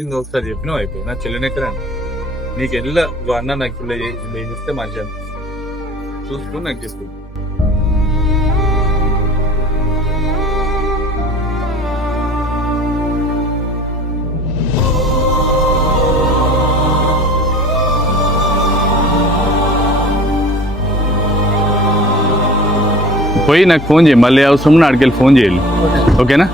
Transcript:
ఒకసారి చెప్పినావు అయిపోయి నా చెల్లెనెక్కరా నీకు ఎలా అన్న నాకు ఇలా చేస్తే మంచిగా చూసుకుని నాకు చెప్పు. పోయి నాకు ఫోన్ చేయి, మళ్ళీ అవసరం అడిగి ఫోన్ చేయాలి, ఓకేనా?